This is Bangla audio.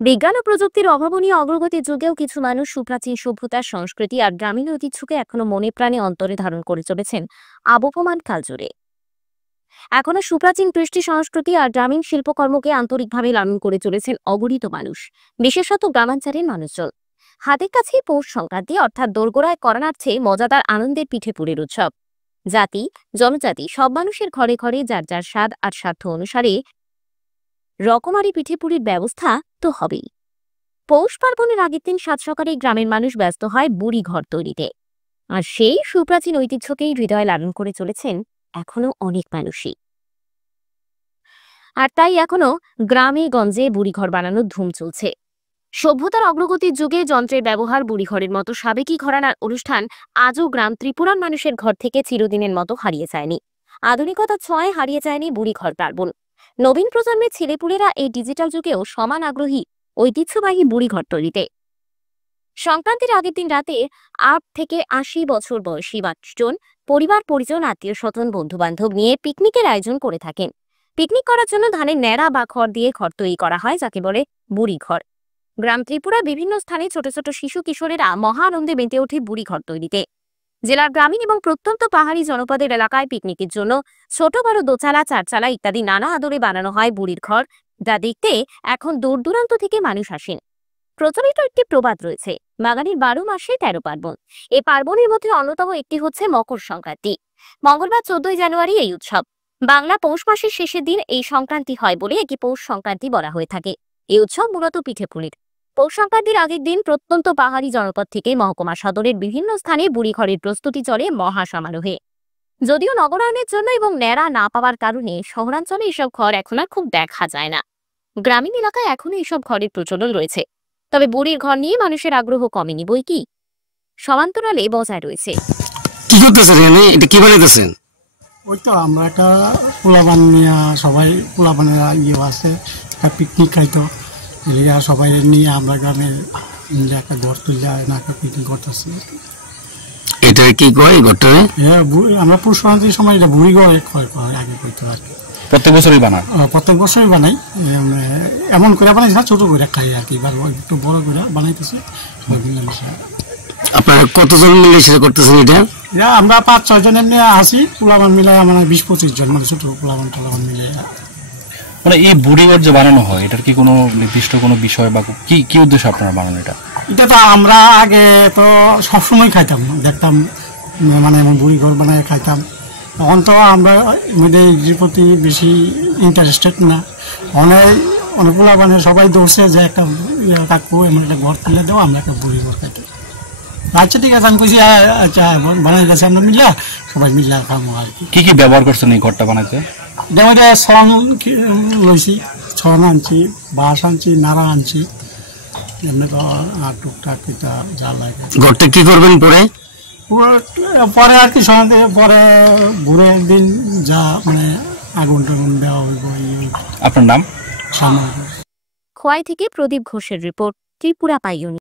বিজ্ঞান ও প্রযুক্তির অভাবনীয় অগ্রগতির যুগেও কিছু মানুষ সুপ্রাচীন সভ্যতার সংস্কৃতি আর গ্রামীণ ঐতিহ্যকে এখনো মনে প্রাণে অন্তরে ধারণ করে চলেছেন আবহমান কাল জুড়ে। এখনো সুপ্রাচীন কৃষ্টি সংস্কৃতি আর গ্রামীণ শিল্পকর্মকে আন্তরিকভাবে লালন করে চলেছেন অগণিত মানুষ, বিশেষত গ্রামাঞ্চলের মানুষজন। হাতের কাছে পৌষ সংক্রান্তি অর্থাৎ দোরগোড়ায় করা নাড়ছে মজাদার আনন্দের পিঠেপুলির উৎসব। জাতি জনজাতি সব মানুষের ঘরে ঘরে যার যার স্বাদ আর স্বার্থ অনুসারে রকমারি পিঠেপুলির ব্যবস্থা তো হবেই। পৌষ পার্বণের আগের দিন সাত সকালে গ্রামের মানুষ ব্যস্ত হয় বুড়ি ঘর তৈরিতে। আর সেই সুপ্রাচীন ঐতিহ্যকেই হৃদয়ে লালন করে চলেছেন এখনো অনেক মানুষই। আর তাই এখনো গ্রামে গঞ্জে বুড়িঘর বানানোর ধুম চলছে। সভ্যতার অগ্রগতির যুগে যন্ত্রের ব্যবহার বুড়িঘরের মতো সাবেকি ঘরানার অনুষ্ঠান আজও গ্রাম ত্রিপুরার মানুষের ঘর থেকে চিরদিনের মতো হারিয়ে যায়নি। আধুনিকতার ছোঁয়ায় হারিয়ে যায়নি বুড়িঘর পার্বণ। নবীন প্রজন্মের ছেলেপুলেরা এই ডিজিটাল যুগেও সমান আগ্রহী ঐতিহ্যবাহী বুড়িঘর তৈরিতে। সংক্রান্তির আগের দিন রাতে ৮ থেকে ৮০ বছর বয়সী মানুষজন পরিবার পরিজন আত্মীয় স্বজন বন্ধু বান্ধব নিয়ে পিকনিকের আয়োজন করে থাকেন। পিকনিক করার জন্য ধানের ন্যাড়া বা খড় দিয়ে ঘর তৈরি করা হয়, যাকে বলে বুড়িঘর। গ্রাম ত্রিপুরার বিভিন্ন স্থানে ছোট ছোট শিশু কিশোরেরা মহা আনন্দে মেতে ওঠে বুড়িঘর তৈরিতে। জেলার গ্রামীণ এবং প্রত্যন্ত পাহাড়ি জনপদের এলাকায় পিকনিকের জন্য ছোট বড় দোচালা চারচালা ইত্যাদি নানা আদরে বানানো হয় বুড়ির ঘর, যা দেখতে এখন দূর দূরান্ত থেকে মানুষ আসেন। প্রচলিত একটি প্রবাদ রয়েছে, বাঙালির ১২ মাসে ১৩ পার্বণ। এই পার্বণের মধ্যে অন্যতম একটি হচ্ছে মকর সংক্রান্তি। মঙ্গলবার ১৪ জানুয়ারি এই উৎসব। বাংলা পৌষ মাসের শেষের দিন এই সংক্রান্তি হয় বলে একে পৌষ সংক্রান্তি বলা হয়ে থাকে। এই উৎসব মূলত পিঠেপুলির। পৌষ সংক্রান্তির আগের দিন প্রত্যন্ত পাহাড়ি জনপদ থেকে মহকুমা সদরের বিভিন্ন স্থানে বুড়িঘরের প্রস্তুতি চলে মহা সমারোহে। যদিও নগরায়নের জন্য এবং ন্যাড়া না পাওয়ার কারণে শহরাঞ্চলে এসব ঘর এখন আর খুব দেখা যায় না। গ্রামীণ এলাকায় এখনো এসব ঘরের প্রচলন রয়েছে। তবে বুড়ির ঘর নিয়ে মানুষের আগ্রহ কমেনি বই কি, সমান্তরালে বজায় রয়েছে। কি করতেছেন এটা কি বানাইতেছেন? ওই তো আমরা একটা পোলাবান নিয়ে সবাই পোলাবানের আছে, একটা পিকনিক খাইতো, এলিয়া সবাই নিয়ে আমরা গ্রামের একটা ঘর তুলে একটা পিকনিক করতেছি। এটা কি কয় ঘরটা? আমরা পৌষ সংক্রান্তির সময় এটা বুড়ি ঘর আগে করতো আর কি। প্রত্যেক বছরই বানায়? প্রত্যেক বছরই বানাই। এমন করে বানাইছি না, ছোট করে খাই আর কি, এবার একটু বড় করে বানাইতেছি সবাই মিলেমিশে। আপনারা কতজন মিলে সেটা করতেছেন এটা? আমরা ৫-৬ জন এমনি আসি, পোলাবান মিলাই মানে ২০-২৫ জন, মানে ছোট পোলাবান টোলাবান মিলে। মানে এই বুড়িঘর যে বানানো হয়, এটার কি কোনো নির্দিষ্ট কোনো বিষয় বা কি কি উদ্দেশ্য আপনারা বানানো এটা? এটা তো আমরা আগে তো সবসময় খাইতাম, দেখতাম মানে এমন বুড়িঘর বানায় খাইতাম। তখন তো আমরা এর প্রতি বেশি ইন্টারেস্টেড না। অনেক পোলাবানে সবাই দৌড়ছে যে একটা কাকু এমন একটা ঘর তুলে দেবো, আমরা একটা বুড়িঘর খাইতাম। আচ্ছা ঠিক আছে, আমি কইছি আচ্ছা বানাই গেছে, আমরা মিললা সবাই মিললা খাবো আর কি। কি কি ব্যবহার করছেন এই ঘরটা বানাইতে? যেমন ছন লইছি, ছন আনছি, বাঁশ আনছি, নাড়া আনছি, এমনি তো আর টুকটাক এটা যা লাগে। ঘরটা কি করবেন পরে? পরে আর কি সন্ধ্যে পরে ভোরের দিন যা মানে আগুন টাগুন দেওয়া হইব। আপনার নাম? সামনে খোয়াই থেকে প্রদীপ ঘোষের রিপোর্ট, ত্রিপুরা পাইওনি।